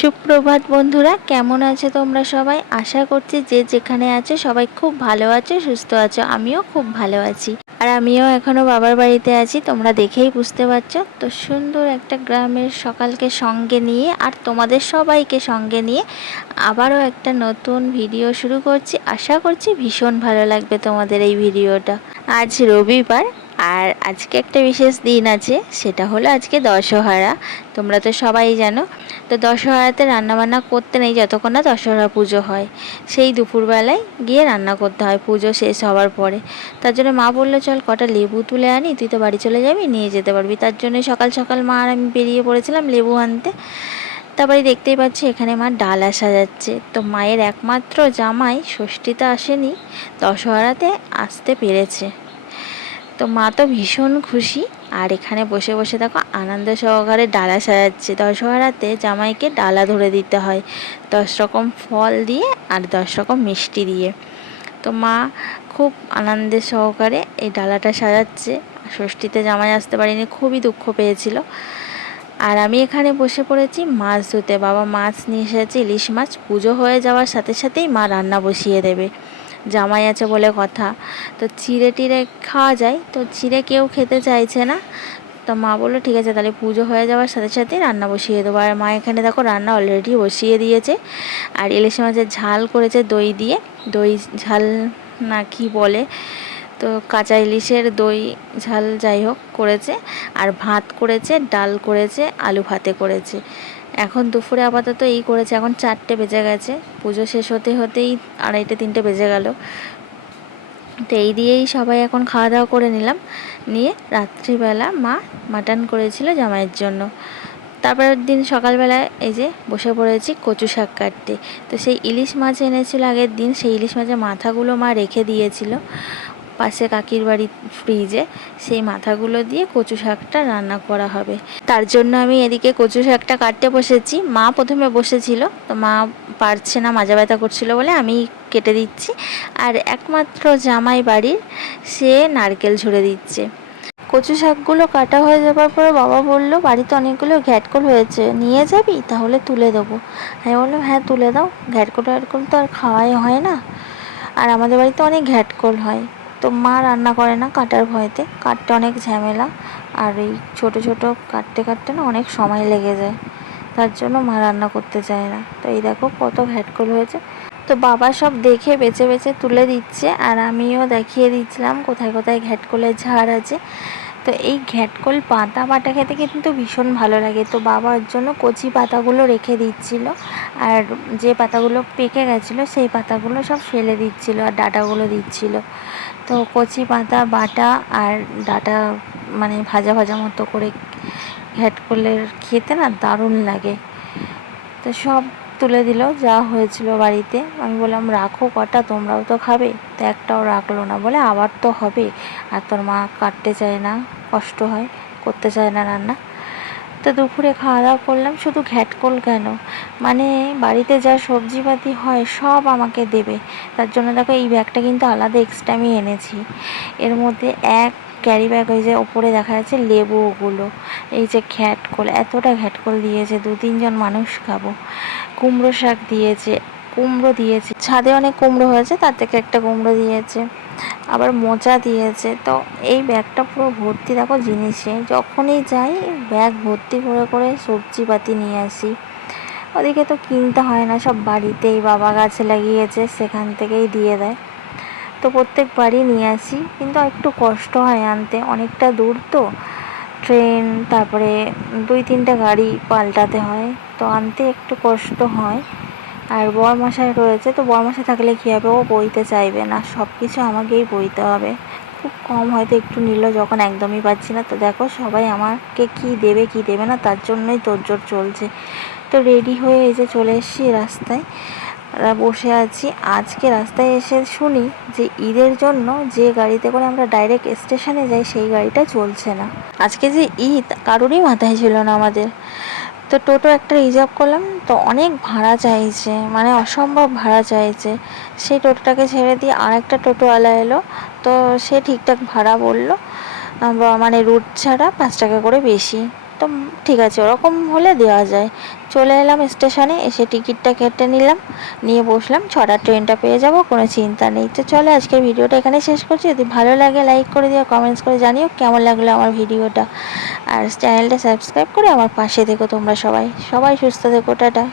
সুপ্রভাত বন্ধুরা, কেমন আছো তোমরা সবাই? আশা করছি যে যেখানে আছো সবাই খুব ভালো আছো, সুস্থ আছো। আমিও খুব ভালো আছি। আর আমিও এখনো বাবার বাড়িতে আছি, তোমরা দেখেই বুঝতে পারছো। তো সুন্দর একটা গ্রামের সকালকে সঙ্গে নিয়ে আর তোমাদের সবাইকে সঙ্গে নিয়ে আবারও একটা নতুন ভিডিও শুরু করছি। আশা করছি ভীষণ ভালো লাগবে তোমাদের এই ভিডিওটা। আজ রবিবার, আর আজকে একটা বিশেষ দিন আছে, সেটা হলো আজকে দশহরা। তোমরা তো সবাই জানো। তো দশহরাতে রান্নাবান্না করতে নেই যতক্ষণ না দশহরা পুজো হয়। সেই দুপুরবেলায় গিয়ে রান্না করতে হয় পুজো শেষ হওয়ার পরে। তার জন্য মা বললো চল কটা লেবু তুলে আনি, তুই তো বাড়ি চলে যাবি, নিয়ে যেতে পারবি। তার জন্য সকাল সকাল মা আর আমি বেরিয়ে পড়েছিলাম লেবু আনতে। তারপরে দেখতেই পাচ্ছি এখানে মা ডালা সাজাচ্ছে। তো মায়ের একমাত্র জামাই ষষ্ঠীতে আসেনি, দশহরাতে আসতে পেরেছে। তো মা তো ভীষণ খুশি। আর এখানে বসে বসে দেখো আনন্দ সহকারে ডালা সাজাচ্ছে। দশহরাতে জামাইকে ডালা ধরে দিতে হয় 10 রকম ফল দিয়ে আর 10 রকম মিষ্টি দিয়ে। তো মা খুব আনন্দের সহকারে এই ডালাটা সাজাচ্ছে। ষষ্ঠীতে জামাই আসতে পারিনি, খুবই দুঃখ পেয়েছিল। আর আমি এখানে বসে পড়েছি মাছ ধুতে। বাবা মাছ নিয়ে এসেছে, ইলিশ মাছ। পুজো হয়ে যাওয়ার সাথে সাথেই মা রান্না বসিয়ে দেবে, জামাই আছে বলে কথা। তো চিড়ে টিড়ে খাওয়া যায়, তো চিড়ে কেউ খেতে চাইছে না। তো মা বললো ঠিক আছে, তাহলে পুজো হয়ে যাওয়ার সাথে সাথেই রান্না বসিয়ে দেবো। আর মা এখানে দেখো রান্না অলরেডি বসিয়ে দিয়েছে। আর ইলিশ মাছের ঝাল করেছে দই দিয়ে, দই ঝাল না কি বলে, তো কাঁচা ইলিশের দই ঝাল যাই হোক করেছে। আর ভাত করেছে, ডাল করেছে, আলু ভাতে করেছে। এখন দুপুরে আপাতত এই করেছে। এখন 4টে বেজে গেছে, পুজো শেষ হতে হতেই 2:30-3টে বেজে গেল। তো এই দিয়েই সবাই এখন খাওয়া দাওয়া করে নিলাম। নিয়ে রাত্রিবেলা মা মাটন করেছিল জামাইয়ের জন্য। তারপরের দিন সকালবেলায় এই যে বসে পড়েছি কচু শাক কাটতে। তো সেই ইলিশ মাছ এনেছিল আগের দিন, সেই ইলিশ মাছের মাথাগুলো মা রেখে দিয়েছিল পাশে কাকির বাড়ির ফ্রিজে। সেই মাথাগুলো দিয়ে কচু শাকটা রান্না করা হবে। তার জন্য আমি এদিকে কচু শাকটা কাটতে বসেছি। মা প্রথমে বসেছিল, তো মা পারছে না, মাজা ব্যথা করছিল বলে আমি কেটে দিচ্ছি। আর একমাত্র জামাই বাড়ির, সে নারকেল ঝুড়ে দিচ্ছে। কচু শাকগুলো কাটা হয়ে যাবার পরে বাবা বলল বাড়িতে অনেকগুলো ঘ্যাটকল হয়েছে, নিয়ে যাবি? তাহলে তুলে দেবো। আমি বললাম হ্যাঁ তুলে দাও, ঘ্যাটকল ট্যাটকল তো আর খাওয়াই হয় না। আর আমাদের বাড়িতে অনেক ঘ্যাটকল হয়। তো মা রান্না করে না কাটার ভয়তে, কাটতে অনেক ঝামেলা। আর এই ছোটো ছোটো কাটতে কাটতে না অনেক সময় লেগে যায়, তার জন্য মা রান্না করতে চায় না। তো এই দেখো কত ঘ্যাটকল হয়েছে। তো বাবা সব দেখে বেছে বেছে তুলে দিচ্ছে, আর আমিও দেখিয়ে দিচ্ছিলাম কোথায় কোথায় ঘ্যাটকলের ঝাড় আছে। তো এই ঘ্যাটকল পাতা বাটা খেতে কিন্তু ভীষণ ভালো লাগে। তো বাবার জন্য কচি পাতাগুলো রেখে দিচ্ছিল, আর যে পাতাগুলো পেকে গেছিলো সেই পাতাগুলো সব ফেলে দিচ্ছিল, আর ডাঁটাগুলো দিচ্ছিল। তো কচি পাতা বাটা আর ডাঁটা মানে ভাজা ভাজা মতো করে ঘ্যাটকলের খেতে না দারুণ লাগে। তো সব তুলে দিল যা হয়েছিল বাড়িতে। আমি বললাম রাখো কটা, তোমরাও তো খাবে। তো একটাও রাখলো না, বলে আবার তো হবে, আর তোর মা কাটতে চায় না, কষ্ট হয়, করতে চায় না রান্না। তো দুপুরে খাওয়া দাওয়া করলাম। শুধু ঘ্যাটকল কেন, মানে বাড়িতে যা সবজিপাতি হয় সব আমাকে দেবে। তার জন্য দেখো এই ব্যাগটা কিন্তু আলাদা এক্সট্রা আমি এনেছি। এর মধ্যে এক ক্যারি ব্যাগ, ওই যে ওপরে দেখা যাচ্ছে লেবু, ওগুলো, এই যে ঘ্যাটকল, এতটা ঘ্যাটকল দিয়েছে, 2-3 জন মানুষ খাবো। কুমড়ো শাক দিয়েছে, কুমড়ো দিয়েছে, ছাদে অনেক কুমড়ো হয়েছে, তার থেকে একটা কুমড়ো দিয়েছে, আবার মোচা দিয়েছে। তো এই ব্যাগটা পুরো ভর্তি দেখো জিনিসে। যখনই যাই ব্যাগ ভর্তি করে করে সবজিপাতি নিয়ে আসি। ওদিকে তো কিনতে হয় না, সব বাড়িতেই বাবা গাছে লাগিয়েছে, সেখান থেকেই দিয়ে দেয়। তো প্রত্যেকবারই নিয়ে আসি, কিন্তু একটু কষ্ট হয় আনতে, অনেকটা দূর তো, ট্রেন, তারপরে 2-3টে গাড়ি পাল্টাতে হয়, তো আনতে একটু কষ্ট হয়। আর বরমশাই রয়েছে, তো বরমশাই থাকলে কী হবে, ও বইতে চাইবে না, সব কিছু আমাকেই বইতে হবে। খুব কম হয়তো একটু নিল, যখন একদমই পাচ্ছি না। তো দেখো সবাই আমাকে কি দেবে কি দেবে না তার জন্যই তোড়জোড় চলছে। তো রেডি হয়ে এসে চলে এসেছি রাস্তায়, বসে আছি। আজকে রাস্তায় এসে শুনি যে ঈদের জন্য যে গাড়িতে করে আমরা ডাইরেক্ট স্টেশনে যাই সেই গাড়িটা চলছে না। আজকে যে ঈদ কারোরই মাথায় ছিল না আমাদের। তো টোটো একটা রিজার্ভ করলাম, তো অনেক ভাড়া চাইছে, মানে অসম্ভব ভাড়া চাইছে। সেই টোটোটাকে ছেড়ে দিয়ে আরেকটা টোটোওয়ালা এলো, তো সে ঠিকঠাক ভাড়া বললো, মানে রুট ছাড়া 5 টাকা করে বেশি। তো ঠিক আছে, ওরকম হলে দেওয়া যায়। চলে এলাম স্টেশনে, এসে টিকিটটা কেটে নিলাম, নিয়ে বসলাম। 6টার ট্রেনটা পেয়ে যাব, কোনো চিন্তা নেই। তো চলো আজকের ভিডিওটা এখানে শেষ করছি। যদি ভালো লাগে লাইক করে দিও, কমেন্টস করে জানিও কেমন লাগলো আমার ভিডিওটা। আর চ্যানেলটা সাবস্ক্রাইব করে আমার পাশে থেকো তোমরা সবাই। সবাই সুস্থ থেকো, টাটা।